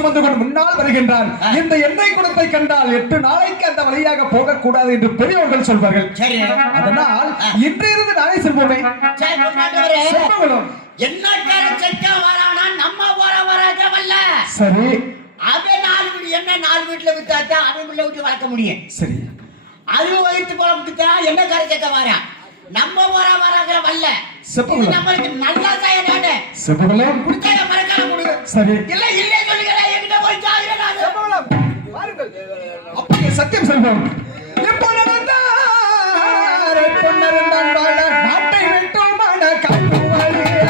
சுமந்து கொண்டு முன்னால் வருகின்றான். இந்த எண்ணெய் குடத்தை கண்டால் 8 நாளைக்கு அந்த வழியாக போகக்கூடாது என்று பெரியவர்கள் சொல்வார்கள். அதனால் இன்றிருந்து நாளை செல்வோமே. என்ன நம்ம சரி, அவன் 4 வீடு என்ன 4 வீட்டுல வித்தாத்தா அவன் உள்ள விட்டு வளர்க்க முடியும். சரி, அது வயிற்று குழம்புக்கு என்ன கரைச்சக்க வரான் நம்ம வராங்க வல்ல நம்மளுக்கு நல்லா தானே செப்பகுளம் குடிச்சத மறக்காம குடு. சரி, இல்ல இல்ல சொல்லுங்கடா என்கிட்ட போய் ஜாகிர நான் செப்பகுளம் வாருங்கள். அப்படியே சத்தியம் செல்வோம். எப்போ நடந்தார் பொன்னரந்தான் வாழ நாட்டை விட்டோம் மான காட்டுவாளியா.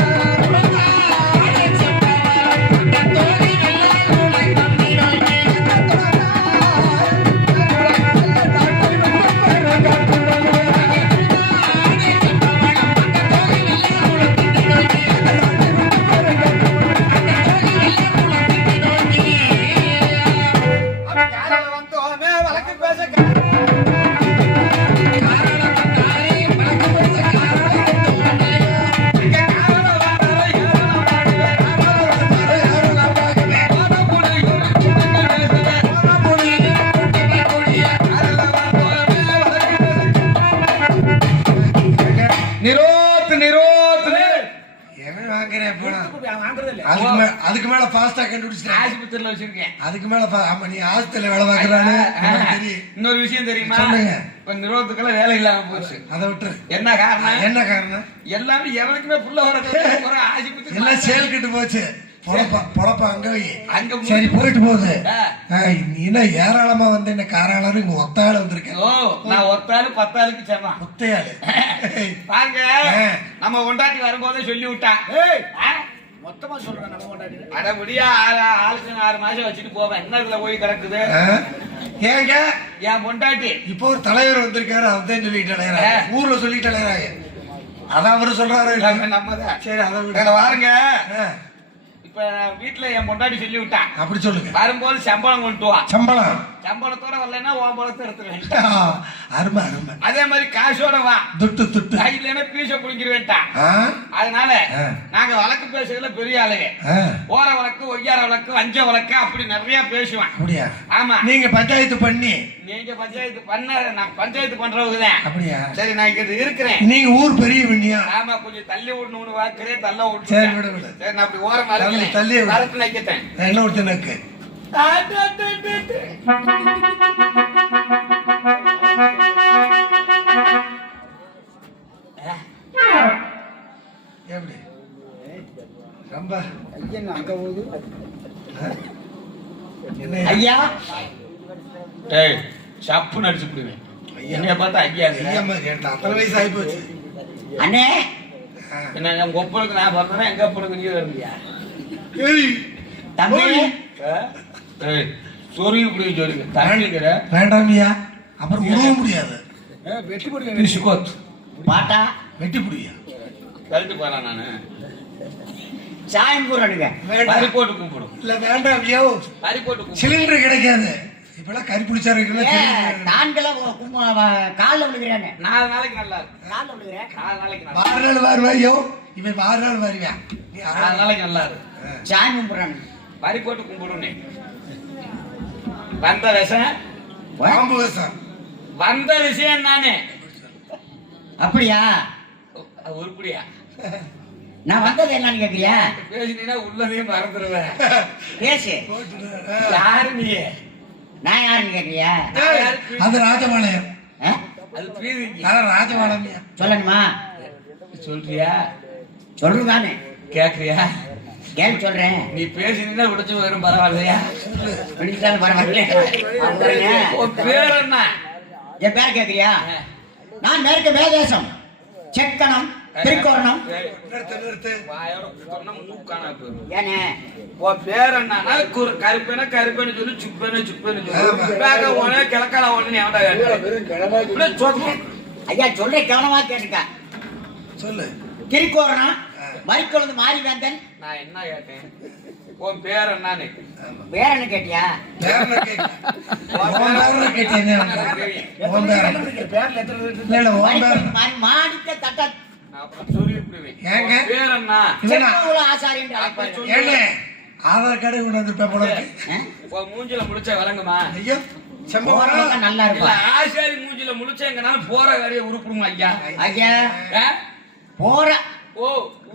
அதுக்கு மேல ஃபாஸ்டா கண்டுபிடிச்சிட்டேன். ஆஸ்பத்திரியில வச்சிருக்கேன். அதுக்கு மேல ஆமா நீ ஆஸ்பத்திரியில வேலை பார்க்கறானே. இன்னொரு விஷயம் தெரியுமா? சொல்லுங்க. இப்ப நிரோதத்துக்கெல்லாம் வேலை இல்லாம போச்சு. அதை விட்டு என்ன காரணம்? என்ன காரணம்? எல்லாமே எவனுக்குமே புள்ள வர ஆஸ்பத்திரி எல்லாம் சேல் கிட்டு போச்சு. பொழப்ப அங்க வை. அங்க சரி போயிட்டு போகுது. நீ என்ன ஏராளமா வந்து என்ன காராளு இங்க ஒத்தாள வந்திருக்கேன். ஓ நான் ஒத்தாளு 10 ஆளுக்கு சேமா ஒத்தையாளு பாங்க. நம்ம கொண்டாட்டி வரும்போதே சொல்லி விட்டான். மொத்தமா சொல்றேன் நம்ம கொண்டாட்டி அட முடியா ஆளுக்கு 6 மாசம் வச்சுட்டு போவேன். என்ன இதுல போய் கிடக்குது? ஏங்க என் பொண்டாட்டி இப்போ ஒரு தலைவர் வந்திருக்காரு. அவதான் சொல்லிட்டு ஊர்ல சொல்லிட்டு அதான் அவரு சொல்றாரு. நம்மதான். சரி அதை வாருங்க. இப்ப வீட்டுல என் பொண்டாட்டி சொல்லி விட்டான். அப்படி சொல்லுங்க. வரும்போது சம்பளம் கொண்டு வா. சம்பளத்தோட வரலன்னா உன் பழத்தை எடுத்துருவேன். அருமை அருமை. அதே மாதிரி காசோட வா. துட்டு துட்டு இல்லைன்னா பீச குடிக்கிறவேன்ட்டான். அதனால நாங்க வழக்கு பேசுறதுல பெரிய ஆளுங்க. ஓர வழக்கு, ஒய்யார வழக்கு, வஞ்ச வழக்கு அப்படி நிறைய பேசுவேன். அப்படியா? ஆமா. நீங்க பஞ்சாயத்து பண்ணி நீங்க பஞ்சாயத்து பண்ண நான் பஞ்சாயத்து பண்றவங்கதான். அப்படியா? சரி நான் இங்க இருக்கிறேன். நீங்க ஊர் பெரிய விண்ணியா? ஆமா கொஞ்சம் தள்ளி விடணும்னு வாக்குறேன். தள்ள விட்டு சரி விடு விடு. சரி நான் அப்படி ஓரம் மறக்கிறேன். தள்ளி மறத்து நிக்கட்டேன். என்ன ஒருத்தர் நக்கு எப்படி ரொம்ப ஐயா அங்க போகுது. ஐயா டேய் சப்பு நடிச்சு விடுவேன். என்னைய பார்த்தா ஐயா ஐயா மாதிரி கேட்டா 10 வயசு ஆகி போச்சு. அண்ணே என்ன எங்க ஒப்பனுக்கு நான் பார்த்தேன். எங்க ஒப்பனுக்கு நீ வருவியா? தம்பி சொருகி இப்படி சொல்லுங்க. தரணிக்கிற வேண்டாமியா அப்புறம் உருவ முடியாது. வெட்டி போடுங்க. பாட்டா வெட்டி புடியா கழுத்து போறேன் நானு. சாயம் கூறணுங்க. பறி போட்டு கும்பிடும். இல்ல வேண்டாமியோ. பறி போட்டு சிலிண்டர் கிடைக்காது. இப்பெல்லாம் கறி பிடிச்சாரு. நான்கெல்லாம் காலில் விழுகிறேன். 4 நாளைக்கு நல்லா இருக்கு. காலில் விழுகிறேன். 4 நாளைக்கு 6 நாள் வருவாயோ. இவன் 6 நாள் வருவியா? 4 நாளைக்கு நல்லா இருக்கு. சாயம் கும்பிடுறானு பறி போட்டு கும்பிடுனே. வந்த விஷம் பாம்பு விஷம். வந்த விஷயம் நானே. அப்படியா? உருப்படியா? நான் வந்தது என்னன்னு கேக்குறியா? பேசினா உள்ளதையும் மறந்துடுவேன். பேசு. யாரு நீ? நான் யாருன்னு கேக்குறியா? அது ராஜபாளையம். அது பிரீதிக்கு. ராஜபாளையம் சொல்லணுமா? சொல்றியா? சொல்றதானே கேக்குறியா? கேள்வி சொல்றேன். நீ பேசினா விடுச்சு வரும். பரவாயில்லையா? பிடிச்சாலும் பரவாயில்ல. பேர் என்ன? என் பேர் கேக்குறியா? நான் மேற்கு மேதேசம் செக்கனம் திருக்கோரணம். ஏனே உன் பேர் என்ன? கருப்பேன கருப்பேன்னு சொல்லி சுப்பேன்னு சுப்பேன்னு சொல்லி உடனே கிழக்கால உடனே ஐயா சொல்ற கவனமா கேட்டுக்க. சொல்லு. திருக்கோரணம் மறிக்கொழுந்து மாரிவேந்தன். நான் என்ன கேட்டேன்? உன் பேர் என்னன்னு. பேர் என்ன கேட்டியா? மாணிக்க தட்ட ஆதார் கார்டு கொண்டு வந்திருப்பேன் போல இருக்கு. உன் மூஞ்சில முடிச்ச விளங்குமா? ஐயோ செம்பவரம் நல்லா இல்ல இருக்கும். ஆசாரி மூஞ்சில முடிச்சேங்கனால போற வரைய உருப்பிடுமா ஐயா? ஐயா ஆ? போற ஓ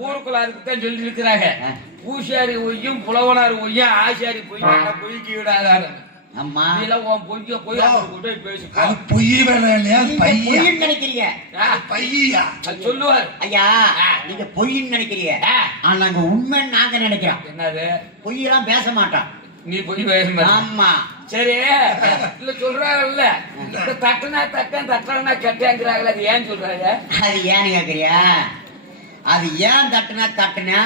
ஊருக்குள்ள அதுக்குத்தான் சொல்லி இருக்கிறாங்க. பூசாரி ஒய்யும் புலவனார் ஒய்யும் ஆசாரி பொய்க்கு விடாதாரு. அம்மா நீலாம் உன் பொய்ய போய் அவங்க கொண்டு போய் பேசு. அது பொய் வேணும் இல்லையா? அது நீங்க பையா பொய்ன்னு நினைக்கிறீங்க. ஆ, பையா அது சொல்லுவார். ஐயா நீங்க பொய்ன்னு நினைக்கிறீங்க. ஆ. ஆனா நாங்க உண்மைன்னு நாங்க நினைக்கிறோம். என்னது? பொய்யெல்லாம் பேச மாட்டோம். நீ பொய் பேச ஆமா சரி இல்ல சொல்றாங்கல்ல இந்த தட்டுனா தட்டன் தட்டனா கட்டாங்கிறாங்களே அது ஏன் சொல்றாங்க? அது ஏன்னு கேக்குறியா? அது ஏன் தட்டுனா தட்டுனா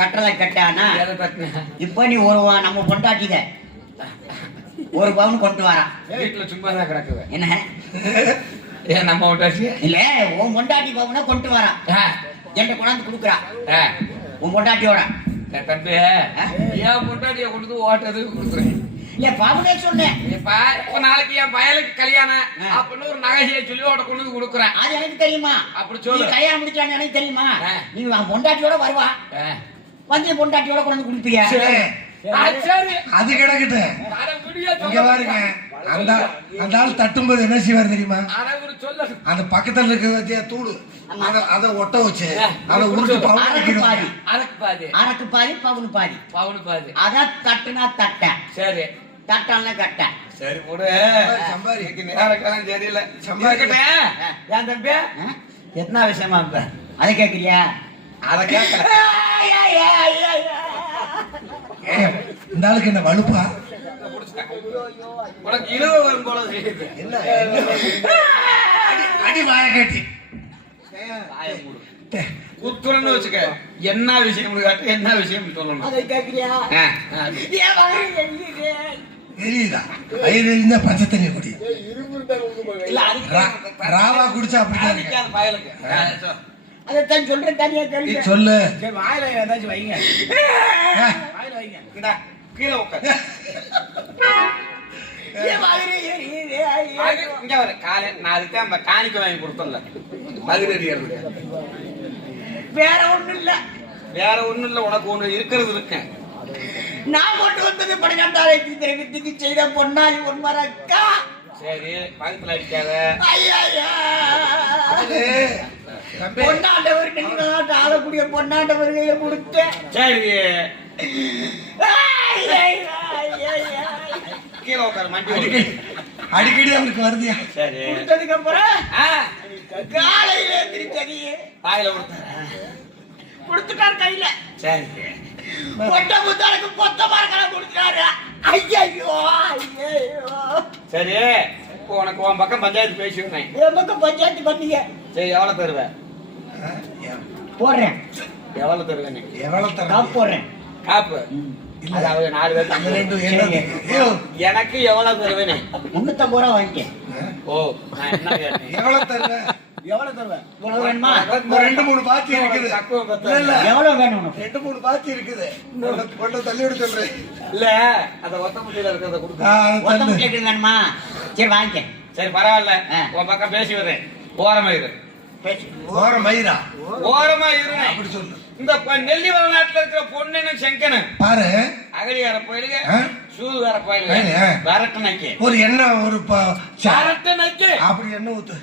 தட்டல கட்டானா எதை தட்டுனா? இப்ப நீ நம்ம பொண்டாட்டித ஒரு பவுன் கொண்டு வரான். வீட்டுல சும்மா தான் கிடக்குவேன். என்ன ஏன் நம்ம விட்டாச்சு? இல்ல உன் பொண்டாட்டி பவுனா கொண்டு வரான். என்கிட்ட கொண்டாந்து கொடுக்குறா உன் பொண்டாட்டியோட. தம்பி ஏன் பொண்டாட்டிய கொண்டு ஓட்டுறதுக்கு கொடுக்குறேன். இல்ல பவுனே சொன்னேன். இப்ப நாளைக்கு என் பயலுக்கு கல்யாணம் அப்படின்னு ஒரு நகையை சொல்லி ஓட்ட கொண்டு வந்து கொடுக்குறேன். அது எனக்கு தெரியுமா? அப்படி நீ சொல்லு. கல்யாணம் முடிச்சான்னு எனக்கு தெரியுமா? நீ உன் பொண்டாட்டியோட வருவா வந்து என் பொண்டாட்டியோட கொண்டு வந்து கொடுப்பியா? சரி அது கிடக்கட்டு. இங்க பாருங்க, அந்த அந்த ஆள் தட்டும்போது என்ன செய்வார் தெரியுமா? அந்த பக்கத்துல இருக்கிற வச்சியா தூடு அதை ஒட்ட வச்சு அதை உருட்டு பவுன் அரைக்கு பாதி அதுக்கு பாதி அரைக்கு பாதி பவுன் பாதி பவுனு பாதி. அதான் தட்டுனா தட்ட சரி தட்டால கட்ட. சரி போடு. சம்பாதிக்க நேரம் தெரியல சம்பாதிக்கட்டேன். ஏன் தம்பி எத்தனை விஷயமா இருந்த அதை கேக்குறியா? அத கேட்கல. இந்த ஆளுக்கு என்ன வலுப்பா? உனக்கு இழுவ வரும் போல தெரியுது. என்ன அடி வாய கட்டி குத்துறன்னு வச்சுக்க. என்ன விஷயம் காட்டு, என்ன விஷயம் சொல்லணும். அதை கேக்குறியா? எரியுதா? வயிறு எரிஞ்சா பச்சை தண்ணி குடி. இல்ல அதுக்கு ராவா குடிச்சா அப்படிதான் இருக்கு. நிக்காத பயலுக்கு. அதைத்தான் சொல்றேன், தனியா கேள்வி. சொல்லு. வாயில ஏதாச்சும் வைங்க. வாயில வைங்க. இந்தா கீழே உட்காரு. இங்க வர காலை நான் அதுதான் காணிக்க வாங்கி கொடுத்தல மதுரை எறியறதுக்கு. வேற ஒண்ணும் இல்ல. வேற ஒண்ணும் இல்ல, உனக்கு ஒண்ணு இருக்கிறது இருக்கேன். நான் கொண்டு வந்தது 12ஆம் வித்திக்கு செய்த பொன்னாளி ஒன்மரக்கா. சரி பக்கத்துல அடிக்காத. பொன்னாண்டவர் நீங்க ஆளக்கூடிய பொன்னாண்டவர்களை கொடுத்தேன். சரி கீழே உட்காரு மண்டி அடிக்கடி அடிக்கடி அவனுக்கு வருதியா? சரி கொடுத்ததுக்கு அப்புறம் காலையில எந்திரிச்சதி வாயில கொடுத்தாரு. கொடுத்துட்டார் கையில. சரி பொட்ட புத்தாளுக்கு பொத்த மரக்கெல்லாம் கொடுத்துட்டாரு. ஐயோ ஐயோ. சரி இப்போ உனக்கு உன் பக்கம் பஞ்சாயத்து பேசிடுறேன். என் பக்கம் பஞ்சாயத்து பண்ணீங்க. சரி எவ்வளவு தருவேன்? போடுறேன். எவ்வளவு தருவேன்? எவ்வளவு தர? காப்பு போடுறேன். காப்பு அதாவது 4 பேர் அந்த ரெண்டு சரிங்க. எனக்கு எவ்வளவு தருவேன்? 350 ரூபா வாங்கிக்க. ஓ நான் என்ன கேட்டேன்? எவ்வளவு தருவ? எவ்வளவு தருவேன்? இவ்வளவு வேணுமா? ஒரு 2-3 பாத்தி இருக்குது. தக்குவம் பத்தல. இல்ல, இல்ல. எவ்வளவு வேணும் உனக்கு? 2-3 பாத்தி இருக்குது. கொண்ட தள்ளி விட சொல்றேன். இல்ல அந்த ஒத்த முட்டியில இருக்கிறத கொடுத்து. ஒத்த முட்டைக்கு வேணுமா? சரி வாங்கிக்க. சரி பரவாயில்ல, உன் பக்கம் பேசி வரேன். ஓரமா இரு. பேசு. ஓர மயிரா ஓரமா இரு. அப்படி சொல்லு. இந்த நெல்லிவள நாட்டுல இருக்கிற பொண்ணுன்னு செங்கனு பாரு, அகடிகார போயிடுங்க, ஆ? சூதுகார போயிடுங்க, ஆ. வரட்டு நக்கி ஒரு எண்ணெய் ஒரு வரட்டு நக்கி அப்படி எண்ணெய் ஊத்து.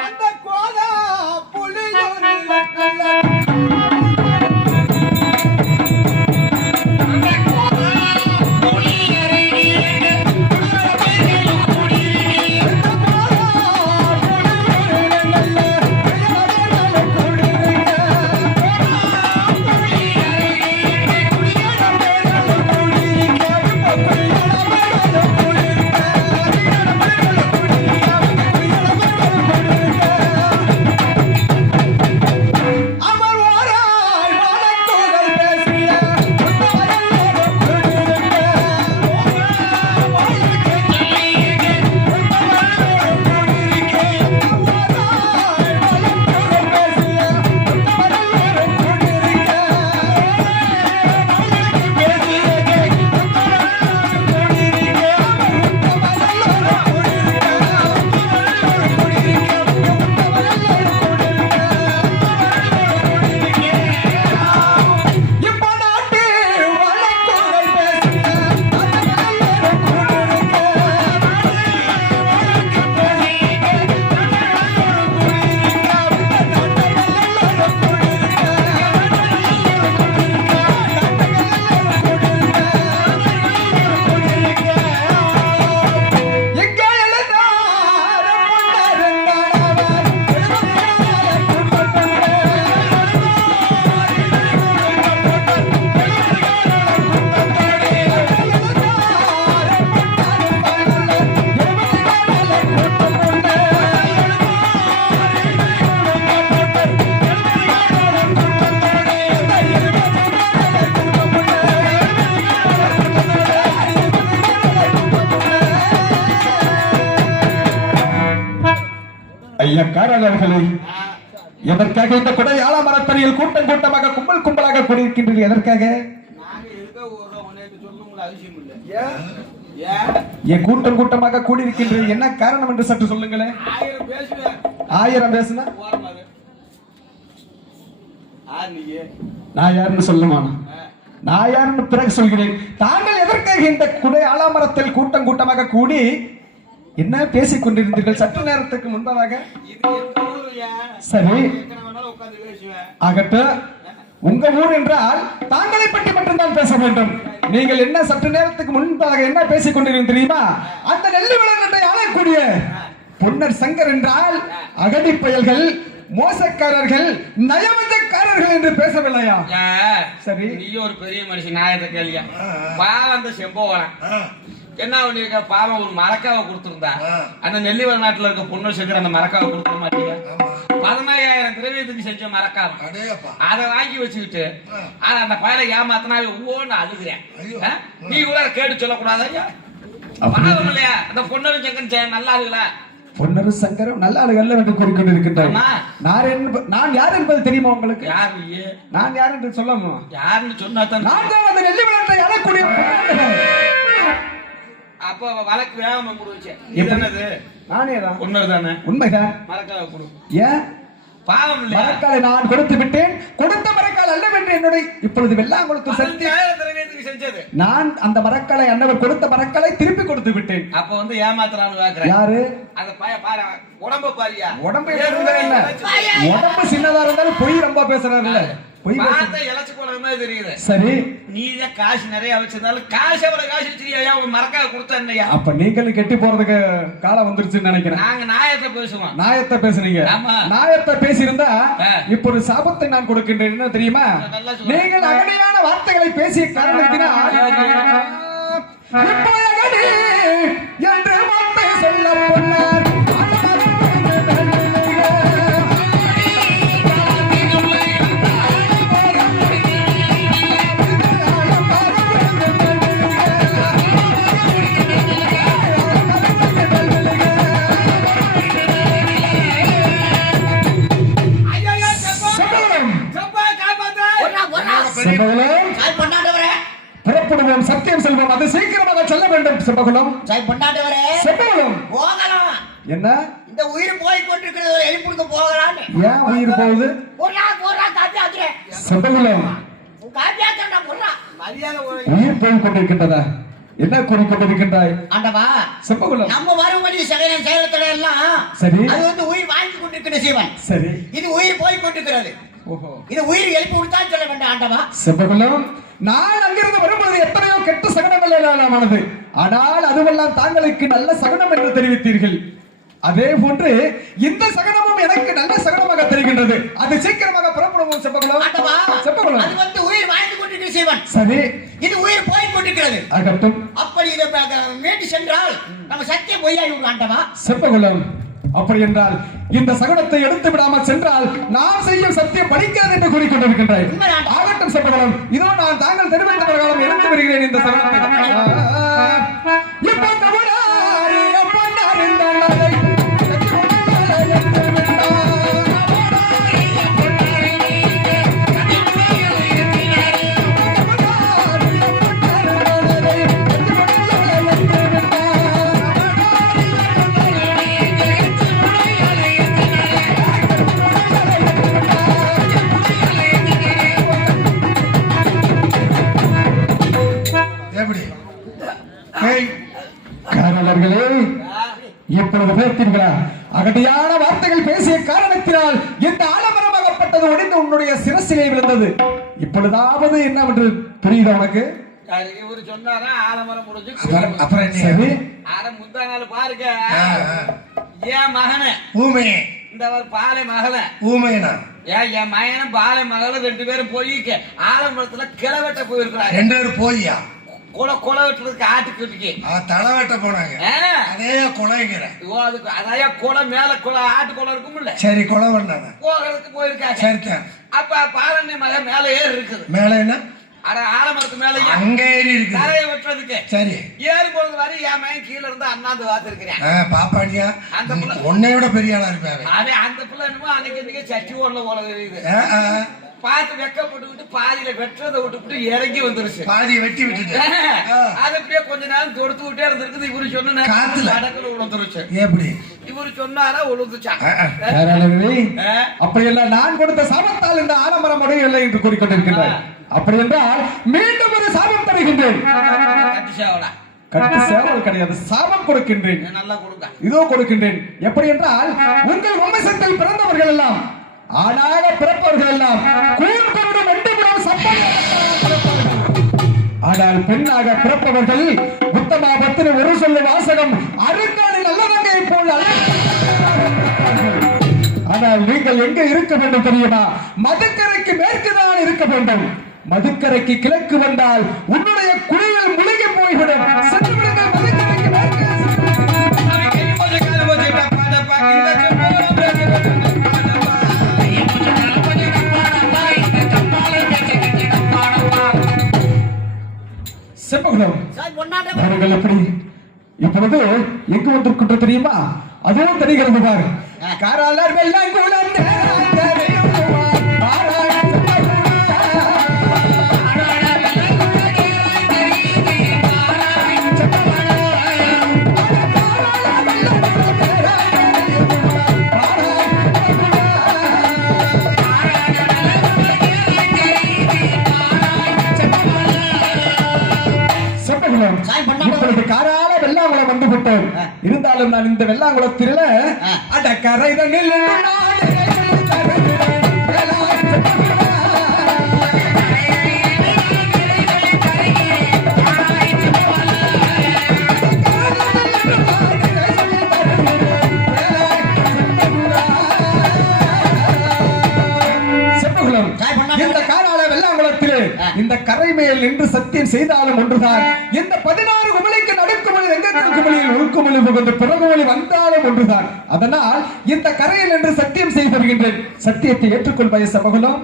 அந்த கோதா புலியோட காரர்களே, எதற்காக இந்த கொடை ஆலமரத்தடியில் கூட்டம் கூட்டமாக கும்பல் கும்பலாக கூடியிருக்கின்றீர்கள்? எதற்காக? நாங்க இருக்க உனக்கு சொல்ல உங்களுக்கு அவசியம் இல்லை. என் கூட்டம் கூட்டமாக கூடியிருக்கின்றீர்கள், என்ன காரணம் என்று சற்று சொல்லுங்களேன். 1000 பேசுவேன். 1000 பேசுனா ஓரமாரு. நீங்க நான் யாருன்னு சொல்லுமானா? நான் யாருன்னு பிறகு சொல்கிறேன். தாங்கள் எதற்காக இந்த குடை ஆலமரத்தில் கூட்டம் கூட்டமாக கூடி என்ன பேசிக் கொண்டிருந்தீர்கள் சற்று நேரத்துக்கு முன்பதாக? சரி, ஆகட்டும். உங்க ஊர் என்றால் தாங்களை பற்றி மட்டும்தான் பேச வேண்டும். நீங்கள் என்ன சற்று நேரத்துக்கு முன்பாக என்ன பேசிக் கொண்டிருந்தீர்கள் தெரியுமா? அந்த நெல்லி விளக்கத்தை ஆளக்கூடிய பொன்னர் சங்கர் என்றால் அகடி பயல்கள், மோசக்காரர்கள், நயவஞ்சக்காரர்கள் என்று பேசவில்லையா? சரி, நீ ஒரு பெரிய மனுஷன், நாயத்தை கேள்வியா? பாவம் அந்த செம்போவலாம் என்ன பண்ணிருக்க? பாவம் ஒரு மரக்காவை கொடுத்துருந்தா அந்த நெல்லிவர நாட்டுல இருக்க பொண்ணு செஞ்சு அந்த மரக்காவை கொடுத்துட மாட்டீங்க? 15,000 திரவியத்துக்கு செஞ்ச மரக்காவை அதை வாங்கி வச்சுக்கிட்டு அந்த பயலை ஏமாத்தினாவே ஒவ்வொன்னு அழுகிறேன். நீ கூட கேட்டு சொல்லக்கூடாது ஐயா? பாவம் இல்லையா? அந்த பொண்ணு செங்கன் நல்லா இருக்குல்ல? பொன்னரும் சங்கரும் நல்ல ஆளுகள் என்று கூறிக்கொண்டிருக்கின்றார். நான் யார் என்பது தெரியுமா உங்களுக்கு? யாரு? நான் யார் என்று சொல்லணும். யாருன்னு சொன்னா தான் நான் தான் அந்த நெல்லி விளக்கத்தை ஆளக்கூடிய அப்ப வழக்கு வேகமா முடிச்சு. என்னது? நானே தான். உண்மைதானே? உண்மைதான். மரக்கால கொடு. ஏன்? பாவம் இல்ல. மரக்காலை நான் கொடுத்து விட்டேன். கொடுத்த மரக்கால் அல்லவென்று என்னுடைய இப்பொழுது வெள்ளாம் கொடுத்து திரவியத்துக்கு செஞ்சது. நான் அந்த மரக்காலை அன்னவர் கொடுத்த மரக்காலை திருப்பி கொடுத்து விட்டேன். அப்ப வந்து ஏமாத்துறான்னு பாக்குறேன். யாரு? அந்த பைய பாரு, உடம்ப பாரியா? உடம்பு என்ன? உடம்பு சின்னதா இருந்தாலும் பொய் ரொம்ப பேசுறாருல்ல. சரி, நீங்க காசு நிறைய வச்சிருந்தாலும் காசு எவ்வளவு காசு வச்சிருக்கியா? மறக்காக கொடுத்தா அப்ப நீங்களும் கெட்டி போறதுக்கு காலம் வந்துருச்சுன்னு நினைக்கிறேன். நாங்க நாயத்தை பேசுவோம். நாயத்தை பேசுறீங்க. நாயத்தை பேசியிருந்தா இப்ப ஒரு சாபத்தை நான் கொடுக்கின்றேன். என்ன தெரியுமா? நீங்கள் அகடியான வார்த்தைகளை பேசிய காரணத்தினால் என்று வார்த்தை சொல்ல போனார். புறப்படுவோம், சத்தியம் செல்வோம், அது சீக்கிரமாக செல்ல வேண்டும். செம்பகுலம் செம்பகுலம் என்ன? இந்த உயிர் போய் கொண்டிருக்கிறது எழுப்புடுக்க போகலாம். ஏன் உயிர் போகுது? செம்பகுலம் உயிர் போய் கொண்டிருக்கின்றதா? என்ன கூறிக்கொண்டிருக்கின்றாய்? ஆண்டவா, செம்பகுலம் நம்ம வரும்படி செயலத்துல எல்லாம் சரி, அது வந்து உயிர் வாங்கி கொண்டிருக்கிற சீவன். சரி, இது உயிர் போய் கொண்டிருக்கிறது. இது உயிர் எழுப்பி விட்டான்னு சொல்ல வேண்டாம் ஆண்டவா. செம்பகுலம், நான் அங்கிருந்து வரும்போது எத்தனையோ கெட்ட சகனமானது, ஆனால் அதுவெல்லாம் தாங்களுக்கு நல்ல சகனம் என்று தெரிவித்தீர்கள். அதே போன்று இந்த சகனமும் எனக்கு நல்ல சகனமாக தெரிகின்றது. அது சீக்கிரமாக புறப்படுவோம். செம்பகுலம் செம்பகுலம், அது வந்து உயிர் வாழ்ந்து கொண்டிருக்கிற சீவன். சரி, இது உயிர் போய் கொண்டிருக்கிறது. ஆகட்டும். அப்படி இதை மீட்டு சென்றால் நம்ம சத்தியம் பொய்யாகி விடும் ஆண்டவா. செம்பகுலம், அப்படி என்றால் இந்த சகனத்தை எடுத்து விடாமல் சென்றால் நாம் செய்யும் சத்தியம் படிக்காது என்று கூறிக்கொண்டிருக்கின்றாய். ஆகட்டும் செம்பகுலம், இதோ நான் தாங்கள் தெரிவித்த பிரகாரம் எடுத்து வருகிறேன் இந்த சகனத்தை. காரணர்களே, இப்பொழுது பேர்த்தீர்களா? அகடியான வார்த்தைகள் பேசிய காரணத்தினால் இந்த ஆலமரமாகப்பட்டது ஒடிந்து உன்னுடைய சிரசிலே விழுந்தது. இப்பொழுதாவது என்னவென்று புரியுதா உனக்கு? இவரு சொன்னாரா ஆலமரம் முடிஞ்சு அப்புறம் சரி, முந்தா நாள் பாருங்க. என் மகனை ஊமையே, இந்த பாலை மகளை ஊமையனா என் மகனும் பாலை மகளும் 2 பேரும் போய் ஆலமரத்துல கிளவெட்ட போயிருக்கிறாங்க. 2 பேரும் போய்யா? கொலை வெட்டுறதுக்கு ஆட்டுக்குட்டிக்கு தலை வெட்ட போனாங்க. அதே கொலைங்கிற அதையா கொலை மேல கொலை ஆட்டு கொலை இருக்கும்ல. சரி, கொலை பண்ணாங்க, போகிறதுக்கு போயிருக்காங்க. சரி, அப்ப பாலனை மகன் மேல ஏறி இருக்குது. மேல என்ன? அட ஆலமரத்து மேல அங்க ஏறி இருக்கு தரையை வெட்டுறதுக்கு சரி ஏறும் பொழுது வரை என் மகன் கீழ இருந்து அண்ணாந்து வாத்திருக்கிறேன் பாப்பாடியா அந்த புள்ள உன்னை விட பெரிய ஆளா இருப்பாரு அதே அந்த பிள்ளை என்னமோ அன்னைக்கு சட்டி ஓடல ஓல தெரியுது பார்த்து வெக்கப்பட்டுக்கிட்டு பாதியில வெட்டுறதை விட்டுவிட்டு இறங்கி வந்துருச்சு பாதியை வெட்டி விட்டுட்டு அது அப்படியே கொஞ்ச நேரம் தொடுத்து விட்டே இருந்திருக்குது இவரு சொன்ன காத்துல அடக்குல விழுந்துருச்சு எப்படி இவரு சொன்னாரா விழுந்துச்சா அப்படியெல்லாம் நான் கொடுத்த சாபத்தால் இந்த ஆலமரம் அடையவில்லை என்று கூறிக்கொண்டிருக்கின்றார். அப்படி என்றால் மீண்டும் ஒரு சாபம் தருகின்றேன். கட்டு சேவல் கிடையாது, சாபம் கொடுக்கின்றேன். நல்லா கொடுங்க. இதோ கொடுக்கின்றேன். எப்படி என்றால் உங்கள் வம்சத்தில் பிறந்தவர்கள் எல்லாம் ஆணாக பிறப்பவர்கள் எல்லாம் கூர்கொண்டு வெண்டுபுறம் ஆனால் பெண்ணாக பிறப்பவர்கள் உத்தமா பத்தினி ஒரு சொல்லு வாசகம் அருக்காணி நல்லதங்கை போல் ஆனால் நீங்கள் எங்க இருக்க வேண்டும் தெரியுமா? மதுக்கரைக்கு மேற்குதான் இருக்க வேண்டும். மதுக்கரைக்கு கிழக்கு வந்தால் உன்னுடைய குழியில் முழுகி போய்விடும். சென்று விடுங்கள் மதுக்கரைக்கு மேற்கு. செப்பகுலம் அவர்கள் எப்படி இப்பொழுது எங்கு வந்திருக்கின்ற தெரியுமா? அதுவும் தெரிகிறது பாரு. காராளர் வெள்ளங்குளம் இப்பொழுது காரால வெள்ளாங்குளம் வந்து விட்டோம். இருந்தாலும் நான் இந்த வெள்ளாங்குளத்தில அட கரைதனில் இந்த காரால வெள்ளாங்குளத்திலே இந்த கரை மேல் நின்று சத்தியம் செய்தாலும் ஒன்றுதான். இந்த 16 குமளிக்கு நடுக்குமொழி எங்கள் குமளியில் உருக்குமொழி புகுந்து பிறகுமொழி வந்தாலும் ஒன்றுதான். அதனால் இந்த கரையில் நின்று சத்தியம் செய்து வருகின்றேன். சத்தியத்தை ஏற்றுக்கொள் பய சபகுலம்.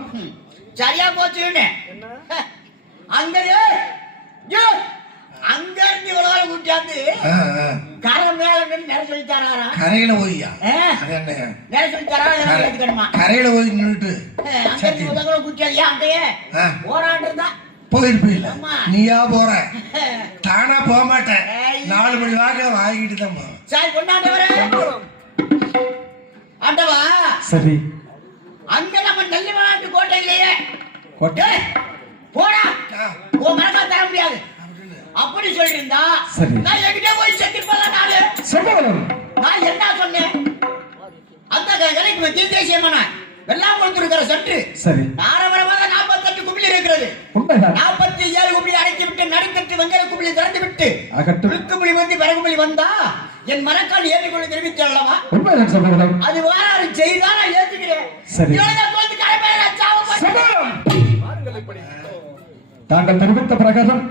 சரியா போச்சு. அங்க இருந்து இவ்வளவு கூட்டியாந்து கரை மேல நின்று சொல்லித்தாரா? கரையில போய்யா நேர சொல்லித்தாரா? கரையில போய் நின்றுட்டு கூட்டியாதியா அங்கேயே போராண்டுதான் போயிருப்பீங்க. நீயா போற? தானா போக மாட்டேன். 4 மணி வாக்கில வாங்கிட்டு தான் போறேன். சரி கொண்டாண்டவரே ஆண்டவா. சரி அங்க நம்ம நெல்லிமலாட்டு கோட்டை இல்லையே கோட்டை போடா உன் மனசா தர முடியாது அப்படி சொல்லிருந்தா நான் என்கிட்ட போய் செத்துப்பல. நானு சபகுலம் நான் என்ன சொன்னேன்? அந்த கடைக்கு மத்திய தேசியமான வெள்ளாங்குளத்து இருக்கிற சற்று சரி ஆரம்பரமாக 48 குமிழி இருக்கிறது. 47 குமிழி அடைத்து விட்டு நடுக்கட்டு வெங்கல குமிழி திறந்து விட்டு குமிழி வந்து பிறகுமொழி வந்தா என் மரக்கால் ஏற்றிக்கொள்ள தெரிவித்து அல்லவா? அது வாராறு செய்தா நான் ஏற்றுக்கிறேன். தாங்கள் தெரிவித்த பிரகாரம்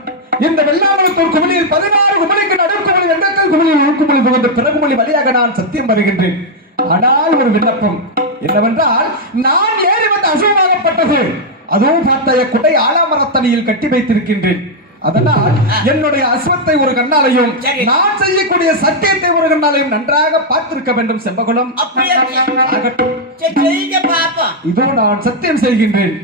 இந்த வெள்ளாங்குளத்தூர் குமிழியில் 16 குமிழிக்கு நடுக்குமொழி வெங்கல் குமிழியில் உருக்குமொழி புகுந்த பிறகுமொழி வழியாக நான் சத்தியம் வருகின்றேன். ஆனால் ஒரு விண்ணப்பம் என்னவென்றால் நான் ஏறி வந்து அசுவமாகப்பட்டது அதுவும் பார்த்த குட்டை ஆலாமரத்தடியில் கட்டி வைத்திருக்கின்றேன். அதனால் என்னுடைய அசுவத்தை ஒரு கண்ணாலையும் நான் செய்யக்கூடிய சத்தியத்தை ஒரு கண்ணாலையும் நன்றாக பார்த்திருக்க வேண்டும். செம்பகுலம் இதோ நான் சத்தியம் செய்கின்றேன்.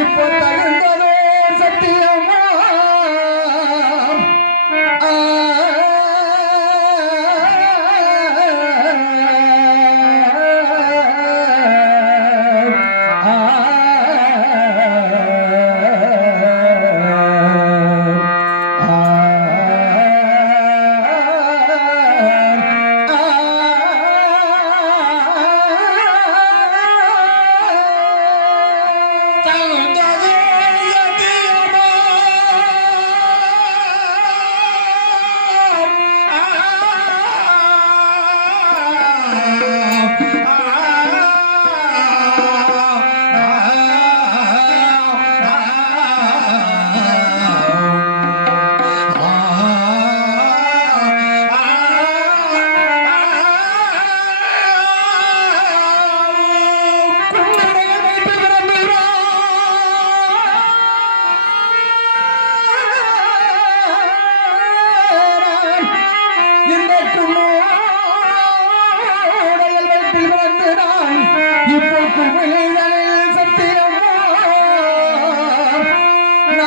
இப்போ தகுந்ததோ சத்தியமா தகுந்ததோ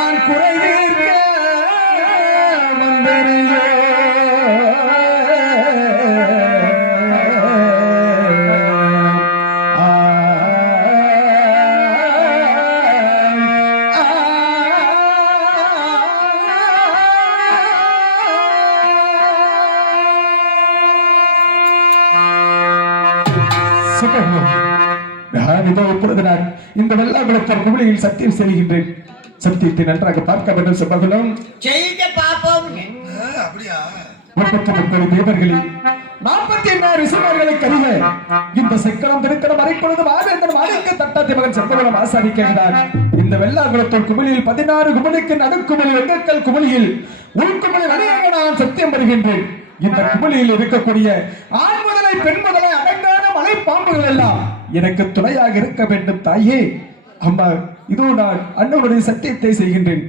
நான் குறை தீர்க்க வந்தறியோ நான் இந்த வெள்ளாங்குளத்தர் குவளையில் சத்தியம் செய்கின்றேன். சத்தியத்தை நன்றாக பார்க்க வேண்டும். செவ்வகுலம் செய்த பாப்போம். அப்படியா? 33 தேவர்களில் 46 ரிஷிமார்களை கருக இந்த செக்கலம் திருக்கலம் அரைப்பொழுது மாவேந்தன் மாணிக்க தட்டாத்தி மகன் செவ்வகுலம் ஆசாரிக்கிறார். இந்த வெள்ளாங்குளத்தோர் குவளையில் 16 குவளைக்கு நடுக்குவளி வெங்கக்கல் குவளையில் உள்குவளி வழியாக நான் சத்தியம் வருகின்றேன். இந்த குவளையில் இருக்கக்கூடிய ஆண் முதலை பெண் முதலை அடங்கான மலை பாம்புகள் எல்லாம் எனக்கு துணையாக இருக்க வேண்டும் தாயே. அம்மா இதோ நான் அண்ணனுடைய சத்தியத்தை செய்கின்றேன்.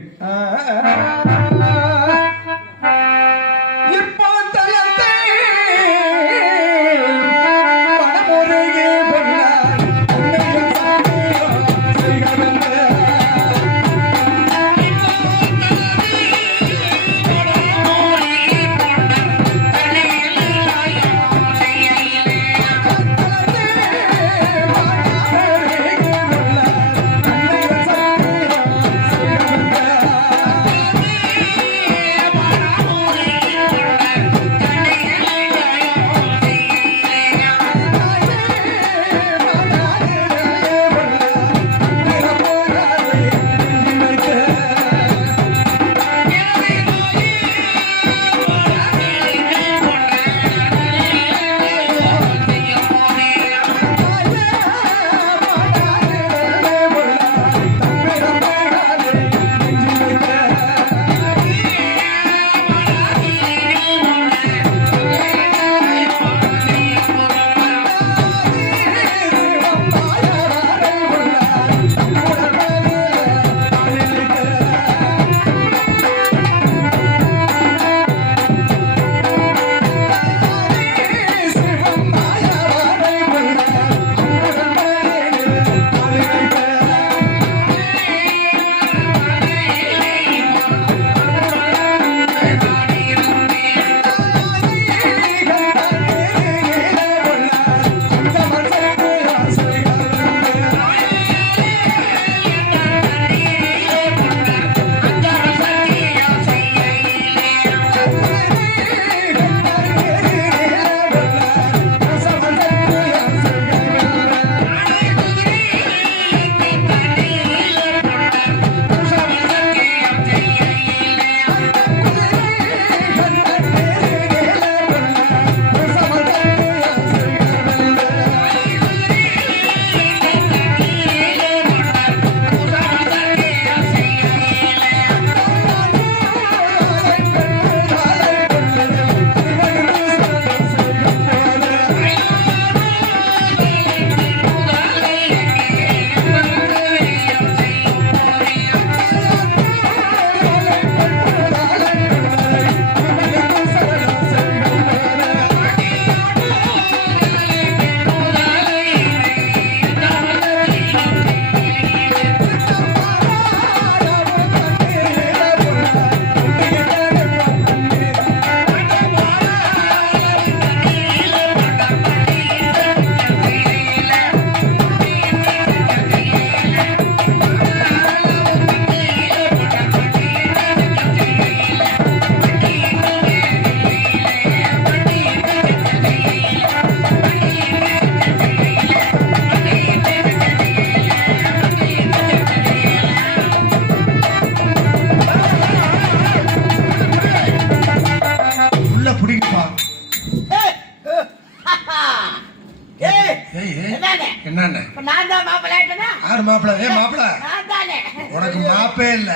உனக்கு மாப்பே இல்ல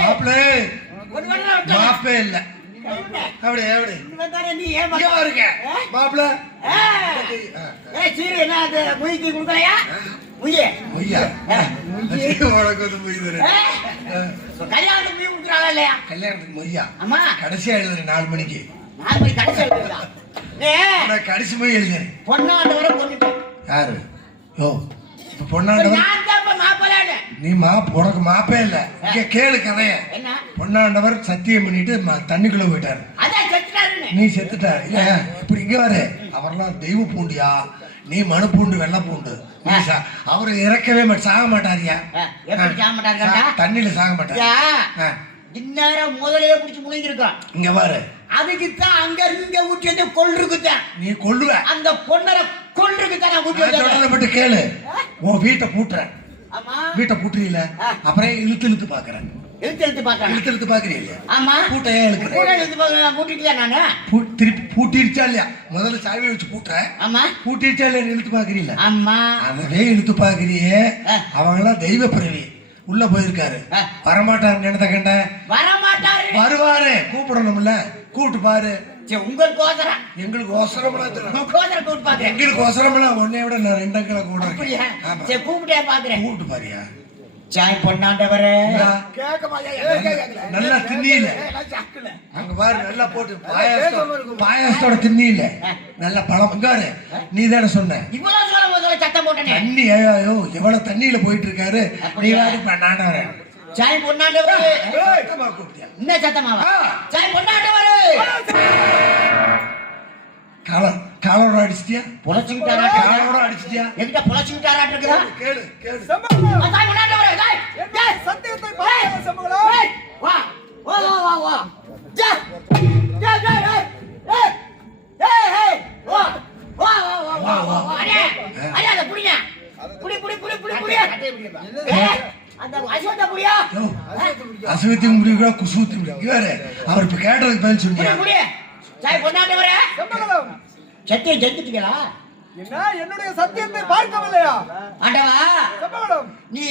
மாப்பிளே மாப்பே இல்ல அப்படி அப்படி நீ ஏன் இருக்க மாப்பிள சீரு என்ன அது முயக்கி கொடுக்கலையா முய்யே முய்யா உனக்கு வந்து முய் தரேன் கல்யாணத்துக்கு முய் கொடுக்குறாளா இல்லையா கல்யாணத்துக்கு முய்யா ஆமா கடைசியா எழுதுறேன் 4 மணிக்கு 4 மணிக்கு கடைசியா எழுதுறா கடைசி முய் எழுதுறேன் பொண்ணாண்டு வர பொண்ணுட்டேன் யாரு யோ பொன்னாண்டவர் நான் தான் இப்ப மாப்பிள்ளைன்னு. நீ உனக்கு மாப்பே இல்ல இங்க கேளு கதைய. என்ன பொன்னாண்டவர் சத்தியம் பண்ணிட்டு தண்ணிக்குள்ள போயிட்டாரு. அதான் செத்துட்டாருன்னு. நீ செத்துட்ட இல்ல இப்படி இங்க வரு. அவர்லாம் தெய்வ பூண்டியா, நீ மனு பூண்டு வெள்ளை பூண்டு. அவரு இறக்கவே சாக மாட்டாரியா? எப்படி சாக மாட்டாருக்கா? தண்ணியில சாக மாட்டாரு. இந்நேரம் முதலையே பிடிச்சு முழுங்கிருக்கான். இங்க பாரு, அதுக்குத்தான் அங்க இருந்து ஊற்றி வந்து கொள்ளுக்குத்தான். நீ கொள்ளுவ அந்த பொண்ணரை கொள்ளுக்குத்தான் நான் ஊற்றி வந்தேன். மட்டும் கேளு. உன் வீட்டை பூட்டுறேன். ஆமா வீட்டை பூட்டுறீல, அப்புறம் இழுத்து இழுத்து பாக்குறேன். இழுத்து பாக்குறேன். இழுத்து பாக்குறீங்க. ஆமா பூட்டையே இழுக்கிறேன். கூட இழுத்து பூட்டிட்டியா நானு? திருப்பி பூட்டிருச்சா இல்லையா? முதல்ல சாவி வச்சு பூட்டுறேன். ஆமா பூட்டிருச்சா இல்லையா? இழுத்து பாக்குறீல? ஆமா அதவே இழுத்து பாக்குறியே. அவங்களாம் தெய்வ பிறவி. உள்ள போயிருக்காரு, வரமாட்டாரு. என்னத கண்ட வரமாட்டாரு. வருவாரு, கூப்பிடணும்ல. கூப்பிட்டு பாரு. உங்களுக்கு ஓசரம், எங்களுக்கு ஓசரம்லாம் கூப்பிட்டு பாக்குறேன். எங்களுக்கு ஓசரம்லாம் உன்னை விட நான் 2 கிலோ கூட அப்படியா? சரி கூப்பிட்டே பாக்குறேன். கூப்பிட்டு பாரியா? சாய் பொண்ணாண்டவரே நல்லா திண்ணியில அங்க பாரு, நல்லா போட்டு பாயாசத்தோட திண்ணியில நல்ல பழம் பாரு. நீ தானே சொன்ன இவ்வளவு சொல்ல முதல்ல சத்தம் போட்டனே. தண்ணி ஐயோ எவ்வளவு தண்ணியில போயிட்டு இருக்காரு. நீ வாடி பண்ணாண்டவரே. சாய் பொண்ணாண்டவரே கூப்பிட்டியா? என்ன சத்தமாவா? சாய் பொண்ணாண்டவரே காலோட அடிச்சிட்டியா? புலச்சுட்டாரா? காலோட அடிச்சிட்டியா? என்கிட்ட புலச்சுட்டாரா இருக்குதா? கேளு கேளு. சாய் பொண்ணாண்டவரே டேய் சத்தியத்தை பார்க்க சம்பளம். வா வா வா வா வா ஜா ஜா ஜா ஏய் ஏய் ஏய் வா வா வா வா வா வா அடே அடே அத புடிங்க. புடி புடி புடி புடி புடி. ஏய் அந்த அசோத புடியா? அசுவத்தி முடியுங்க, குசுவத்தி முடியுங்க. அவர் இப்ப கேட்டதுக்கு பதில் சொன்னீங்க. புடி சாய் பொண்ணாண்டவரே சம்பளம். சத்தியம் செஞ்சுட்டீங்களா? என்ன என்னுடைய சத்தியத்தை பார்க்கவில்லையா? ஆண்டவா சம்பளம். நீ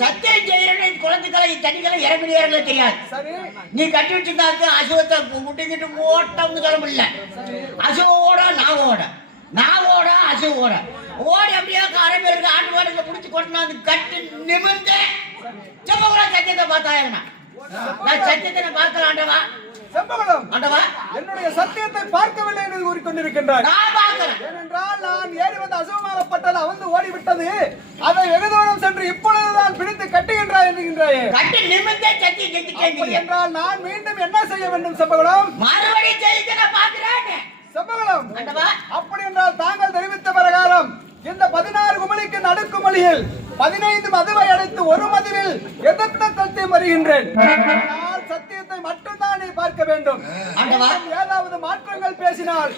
சத்தியம் செய்யறேன்னு குழந்தைகளை தண்ணிகளை இறங்கி இறங்கல தெரியாது. சரி நீ கட்டி வச்சிருந்தாக்கு அசுவத்தை முட்டிக்கிட்டு ஓட்டம்னு சொல்ல முடியல. அசுவோட நாவோட அசுவோட ஓடி அப்படியே அரை பேருக்கு ஆண்டு வாடகை பிடிச்சி கொட்டினாந்து கட்டி நிமிர்ந்து செப்பகுலா சத்தியத்தை பார்த்தாயண்ணா. நான் சத்தியத்தை பார்க்கல ஆண்டவா. சம்பளம். ஆண்டவா என்னுடைய சத்தியத்தை பார்க்கவில்லை என்று கூறிக்கொண்டிருக்கின்றார். நான் பார்க்கிறேன். ஏனென்றால் நான் ஏறி வந்து அசுவமாகப்பட்டது அவந்து ஓடிவிட்டது. அதை வெகு தூரம் சென்று இப்பொழுதுதான் பிடித்து கட்டுகின்றாய் என்கின்றாயே. கட்டி நிமிர்ந்தே சத்தியம் செஞ்சுட்டேன் என்றால் நான் மீண்டும் என்ன செய்ய வேண்டும் சம்பளம்? மறுபடியும் செய்து நான் பார்க்கிறேன். சம்பளம். ஆண்டவா அப்படி என்றால் தாங்கள் தெரிவித்த பிரகாரம் இந்த 16 குமளிக்கு நடுக்கும் வழியில் 15 மதுவை அடைத்து ஒரு மதுவில் எதிர்த்த சத்தியம் வருகின்றேன். ஆனால் சத்தியத்தை மட்டும்தான் நீ பார்க்க வேண்டும். ஏதாவது மாற்றங்கள் பேசினால்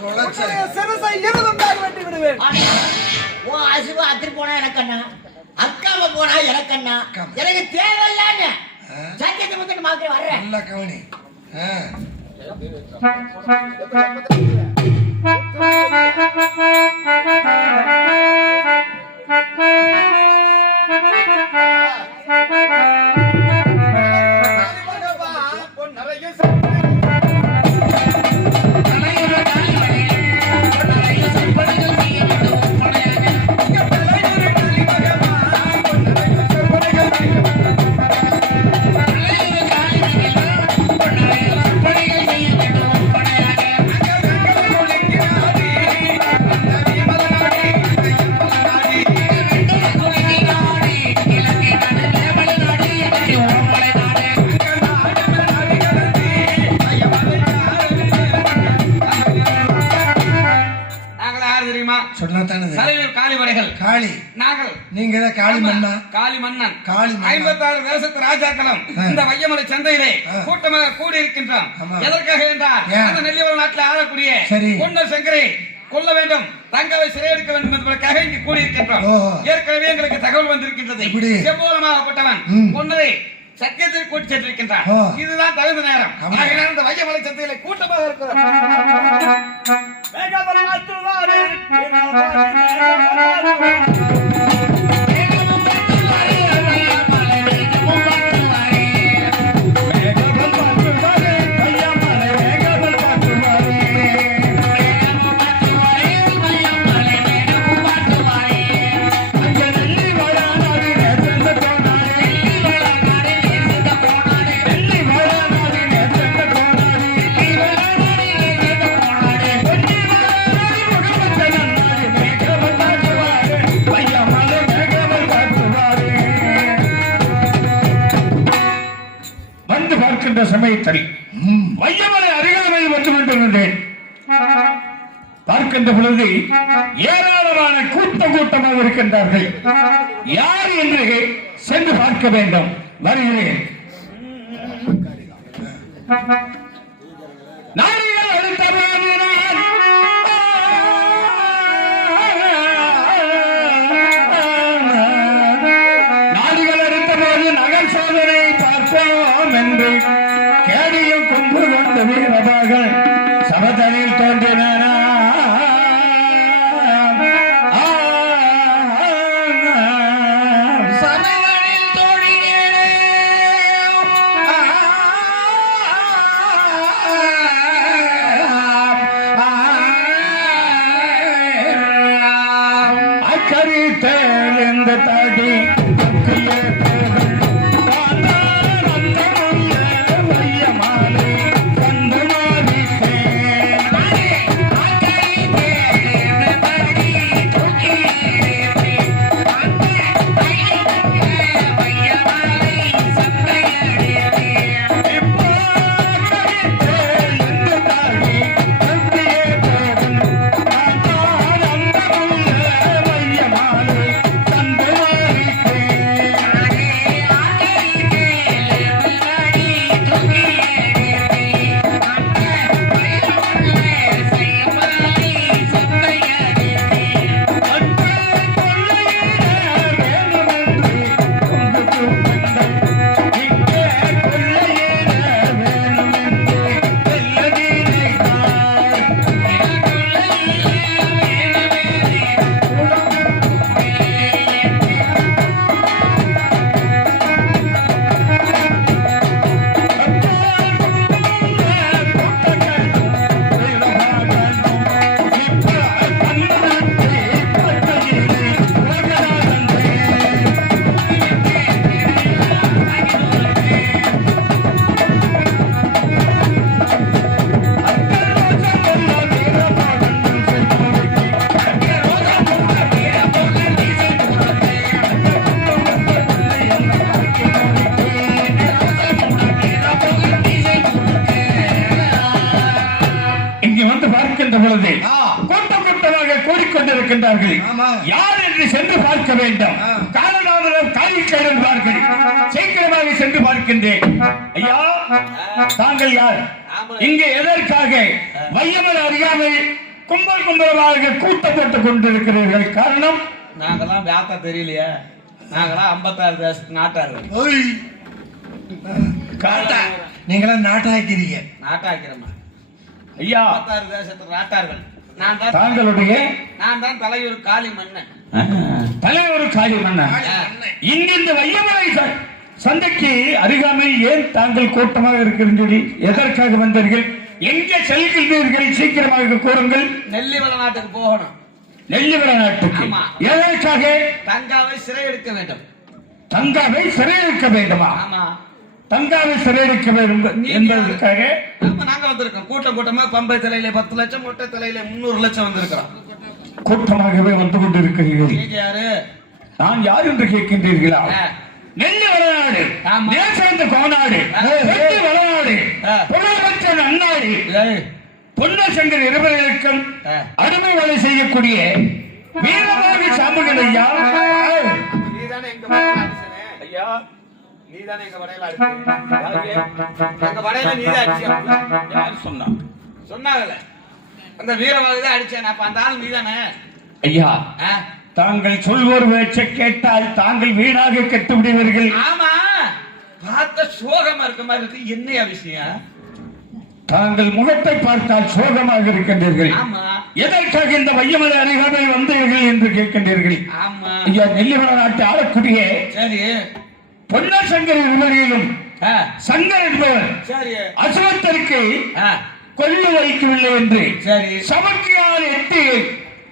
சிறுசை இருதுண்டாக வெட்டி விடுவேன். ஓ அசுவ அத்திரி போனா எனக்கண்ணா, அக்காவை போனா எனக்கண்ணா, எனக்கு தேவையில்லைன்னு சத்தியத்தை மட்டும் மாற்றி வர்றேன். நல்லா கவனி. காளி நாங்கள் நீங்க காளி மன்னா? காளி மன்னன். காளி 56 தேசத்து ராஜாக்களும் இந்த வையமலை சந்தையிலே கூட்டமாக கூடி இருக்கின்றோம். எதற்காக என்றால் அந்த நெல்லிவள நாட்டில் ஆளக்கூடிய பொன்னர் சங்கரை கொல்ல வேண்டும், தங்கவை சிறையெடுக்க வேண்டும் என்பதற்காக இங்கு கூடி இருக்கின்றோம். ஏற்கனவே எங்களுக்கு தகவல் வந்திருக்கின்றது. செம்போலமாகப்பட்டவன் பொன்னரை சத்தியத்தில் கூட்டி சென்றிருக்கின்றான். இதுதான் தகுந்த நேரம். ஆகையால் இந்த வையமலை சந்தையிலே கூட்டமாக இருக்கிறோம். வந்து பார்க்கின்ற சமயத்தில் வையமலை அருகாமையில் வந்து கொண்டிருந்தேன். பார்க்கின்ற பொழுது ஏராளமான கூட்டமாக இருக்கின்றார்கள். யார் என்று சென்று பார்க்க வேண்டும். வருகிறேன். நாடுகள் அடுத்த போது நகர் சோதனை பார்ப்போம் என்று கேடியும் கொண்டு கொண்ட வீரபாகன் சபதனில் தோன்றினார். தாடி பொழுது கூட்டமாக கூடிக்கொண்டிருக்கின்றார்கள். யார் என்று சென்று பார்க்க வேண்டும். காரணம் காலிக்கிறார்கள். சீக்கிரமாக சென்று பார்க்கின்றேன். ஐயா, தாங்கள் யார்? இங்கே எதற்காக வையமலை அறியாமல் கும்பலமாக கூட்டம் போட்டுக் கொண்டிருக்கிறீர்கள்? காரணம்? நாங்கெல்லாம் வியாத்தா தெரியலையே. நாங்கெல்லாம் 56 தேசத்து நாட்டார்கள். நீங்களாம் நாட்டாக்கிறீங்க. நாட்டாக்கிறோமா ஐயா? 56 தேசத்து நாட்டார்கள். நான் தான் தலையூர் காளி மன்னன். தலைவர் காளி மன்னன். இங்கிருந்து வையமலை சந்தைக்கு அருகாமையில் ஏன் தாங்கள் கூட்டமாக இருக்கிறீர்கள்? எதற்காக வந்தீர்கள்? எங்கே செல்கின்றீர்கள்? சீக்கிரமாக கூறுங்கள். நெல்லிவள நாட்டுக்கு போகணும். நெல்லிவள நாட்டுக்கு எதற்காக? தங்காவை சிறையெடுக்க வேண்டும். தங்காவை சிறையெடுக்க வேண்டுமா? ஆமா, தங்காவை சிறையெடுக்க வேண்டும் என்பதற்காக நாங்க வந்திருக்கோம். கூட்டமா பம்பை தலையில 10 லட்சம், மொட்டை தலையில 300 லட்சம் வந்திருக்கிறோம். கூட்டமாகவே வந்து கொண்டிருக்கிறீர்கள். நீங்க யாரு? நான் யார் என்று கேட்கின்றீர்களா? நெல்லி வளநாடு, தேசந்த கோநாடு, வளநாடு, புலவற்ற நன்னாடு, பொன்னசங்கர் இருவர்களுக்கும் அடிமை வேலை செய்யக்கூடிய வீரமாக சாம்புகள் ஐயா. நீதானே எங்க ஐயா, நீதானே எங்க வடையில அடிச்சீங்க. எங்க வடையில நீதான் அடிச்சீங்க. யார் சொன்னா? சொன்னாங்கல்ல, அந்த வீரமாக தான் அடிச்சேன். அப்ப அந்த ஆள் நீதானே ஐயா? தாங்கள் சொல்வோர் பேச்சை கேட்டால் தாங்கள் வீணாக கெட்டு விடுவீர்கள். ஆமா, பார்த்த சோகமா இருக்க மாதிரி இருக்கு. என்னையா விஷயம்? தாங்கள் முகத்தை பார்த்தால் சோகமாக இருக்கின்றீர்கள். ஆமா, எதற்காக இந்த வையமலை அருகாமையில் வந்தீர்கள் என்று கேட்கின்றீர்கள். ஆமா ஐயா, நெல்லிவள நாட்டை ஆளக்கூடிய சரி பொன்னசங்கர் இருவரையிலும் சங்கர் என்பவர் அசுவத்தருக்கு கொல்லு வைக்கவில்லை என்று சமக்கியால் எட்டி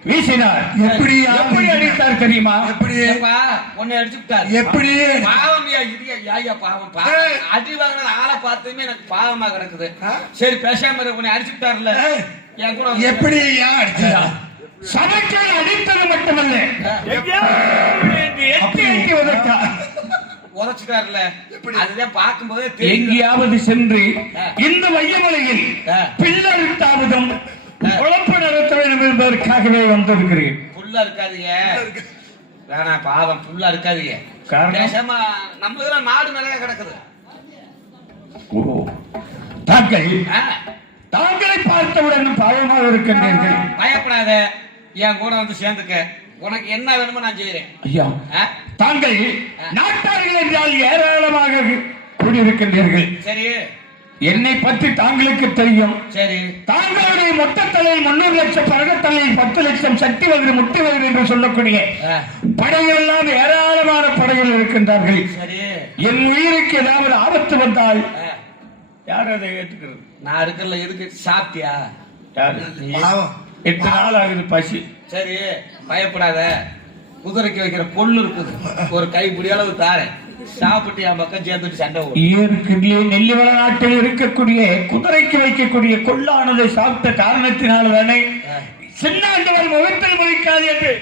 வீசினார். எப்படி அடித்தார் தெரியுமா? எப்படி உன்னை அடிச்சுட்டார்? எப்படி? பாவம்யா, இது பாவம். அடி வாங்கின ஆளை பார்த்துமே எனக்கு பாவமா கிடக்குது. சரி, பேசாம உன்னை அடிச்சுட்டார்ல, எப்படி அடிச்சார்? சமக்கியால் அடித்தது மட்டுமல்ல, எட்டி எட்டி உதைத்தார். உரைச்சிட்டாருல எப்படி? அதுதான் பார்க்கும்போதே தெரியுது. எங்கேயாவது சென்று இந்த வையமலையில் பில்லறுத்தாவதும் குழப்ப நடத்த வேண்டும் என்பதற்காகவே வந்திருக்கிறேன். புல்லா இருக்காதீங்க வேணா பாவம் புல்லா இருக்காதீங்க காரணம்? பேசாம நம்ம இதுல நாடு நிறைய கிடக்குது. ஓ, தாங்கள் ஆ, தாங்களை பார்த்தவுடன் பாவமாக இருக்கின்றீர்கள். பயப்படாத என் கூட வந்து சேர்ந்துக்க. உனக்கு என்ன வேணுமோ நான் செய்யறேன். ஐயா, ஆ, தாங்கள் நாட்டார்கள் என்றால் ஏராளமாக கூடியிருக்கின்றீர்கள். சரி என்னை பற்றி தாங்களுக்கு தெரியும். சரி தாங்களுடைய மொத்த தலை 300 லட்சம், பரகத்தலை 10 லட்சம், சக்தி வகிறு, முட்டி வகிறு என்று சொல்லக்கூடிய ஆ, படைகள் எல்லாம் ஏராளமான படைகள் இருக்கின்றார்கள். சரி என் உயிருக்கு ஏதாவது ஆபத்து வந்தால் ஆ, யார் அதை ஏற்றுக்கிறது? நான் இருக்கல எதுக்கு சாப்பிட்டியா? யாரு? பாவம் 8 நாள் ஆகுது பசி. சரி பயப்படாத. குதிரைக்கு வைக்கிற கொள்ளு இருக்குது, ஒரு கைப்பிடி அளவு தாரேன். சாப்பிட்டு என் பக்கம் சேர்ந்துட்டு சண்டை போடு. ஏற்கனவே நெல்லிவள நாட்டில் இருக்கக்கூடிய குதிரைக்கு வைக்கக்கூடிய கொள்ளானதை சாப்பிட்ட காரணத்தினால தானே சின்னாண்டவர் முகத்தில் முழிக்காது என்று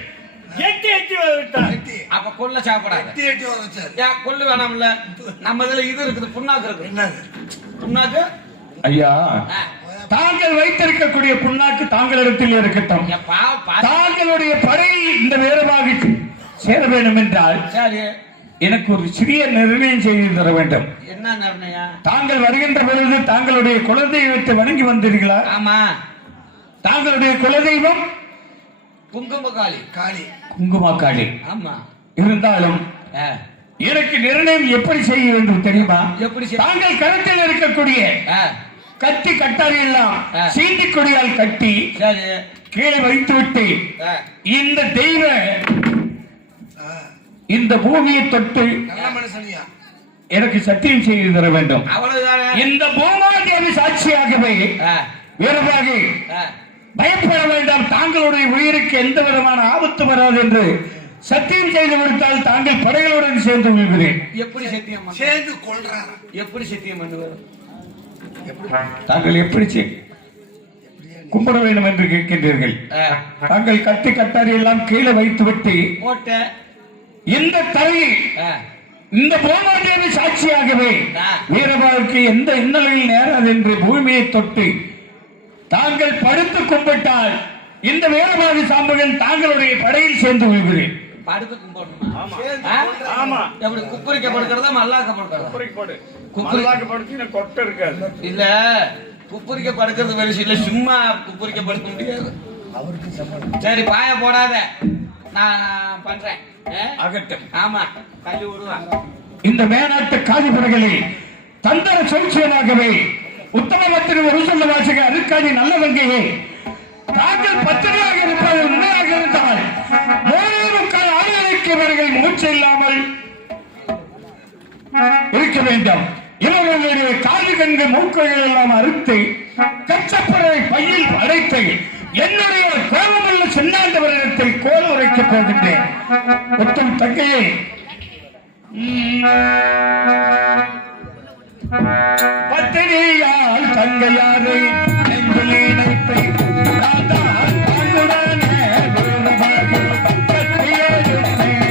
எட்டி எட்டி விட்டார். அப்ப கொள்ள சாப்பிடாத. எட்டி வர வச்சாரு. ஏன் கொள்ளு வேணாம்ல? நம்ம இதுல இது இருக்குது, புண்ணாக்கு இருக்குது. என்னது? புண்ணாக்கு ஐயா, ஆ, தாங்கள் வைத்திருக்கக்கூடிய புண்ணாக்கு தாங்களிடத்தில் இருக்கட்டும். என் பாவம் தாங்களுடைய படையில் இந்த வீரமாக சேர வேண்டும் என்றால் சரி எனக்கு ஒரு சிறிய நிர்ணயம் செய்து தர வேண்டும். என்ன நிர்ணயம்? தாங்கள் வருகின்ற பொழுது தாங்களுடைய குலதெய்வத்தை வணங்கி வந்தீர்களா? ஆமா தாங்களுடைய குலதெய்வம் குங்குமகாளி. காளி. குங்குமக்காளி. ஆமா இருந்தாலும் ஆ, எனக்கு நிர்ணயம் எப்படி செய்ய வேண்டும் தெரியுமா? எப்படி செய்ய- தாங்கள் கருத்தில் இருக்கக்கூடிய ஆ, கத்தி கட்டாரி எல்லாம் ஆ. சீண்டி கொடியால் கட்டி சரி கீழே வைத்து விட்டு ஆ, இந்த தெய்வ ஆ, இந்த பூமியை தொட்டு நல்ல மனுஷனியா? எனக்கு சத்தியம் செய்து தர வேண்டும். அவ்வளவுதானே? இந்த பூமாதேவி சாட்சியாகவே ஆ, வீரபாக ஆ, பயப்பட வேண்டாம், தாங்களுடைய உயிருக்கு எந்த விதமான ஆபத்து வராது என்று சத்தியம் செய்து கொடுத்தால் தாங்கள் படைகளுடன் சேர்ந்து கொள்கிறேன். எப்படி சத்தியம் பண்ண- சேர்ந்து கொள்றாரா? எப்படி சத்தியம் பண்ணுவார்? தாங்கள் எப்படி கும்பிட வேண்டும் என்று கேட்கின்றீர்கள். ஆ, தாங்கள் கத்தி கட்டாரி எல்லாம் கீழே வைத்து விட்டு போட்ட இந்த தரையில் ஆ, இந்த பூமாதேவி சாட்சியாகவே ஆ. வீரபாவுக்கு எந்த இன்னலையில் நேராது என்று பூமியை தொட்டு தாங்கள் படுத்து கும்பிட்டால் இந்த வீரபாகு சாம்புகள் தாங்களுடைய படையில் சேர்ந்து கொள்கிறேன். படுத்து கும்பிடணுமா? சேர்ந்து ஆ? கொள்றாரா? ஆமா, எப்படி குப்பரிக்க படுக்கிறதா மல்லாக்க படுக்கிறதா? கொட்டை இருக்காது. இல்ல குப்பரிக்க படுக்கிறது பெருசு இல்ல, சும்மா குப்பரிக்க படுக்க முடியாது. சரி பாய போடாத, நான் பண்றேன். ஆ? அகட்டும். ஆமா தள்ளி விடுவான். இந்த மேனாட்டு காதிபுரங்களே தந்தர சௌச்சியனாகவே உத்தமத்தின் ஒரு சொல்ல வாசக அருக்காடி நல்லவங்கையே தாங்கள் பத்திரியாக இருப்பது உண்மையாக இருந்தால் 3/4 ஆண்டுகளுக்கு இவர்கள் மூச்சு இல்லாமல் இருக்க வேண்டும். இவர்களுடைய காது கண்கள் மூக்குகள் எல்லாம் அறுத்து கச்சப்பறை பையில் அடைத்து என்னுடைய கோபமுள்ள சின்னாண்டவரிடத்தில் கோல் உரைக்கப் போகின்றேன். உத்தம் தங்கையே, பத்திரியால் தங்கையாரை நெஞ்சில் இணைத்து நான் தங்குடனே வேணுமாக கட்டியெடுத்தேன்.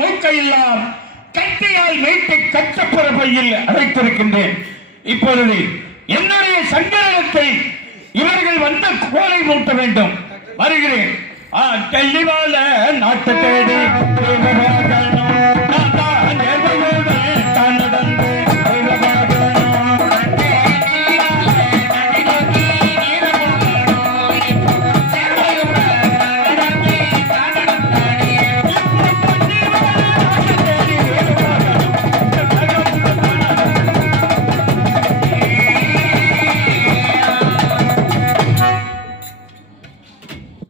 மூக்கையெல்லாம் கட்டியால் வைத்து கச்சப்புற பையில் அடைத்திருக்கின்றேன். இப்பொழுது என்னுடைய சங்கரத்தை இவர்கள் வந்து கோலை மூட்ட வேண்டும். வருகிறேன். தெளிவான நாட்டு தேடி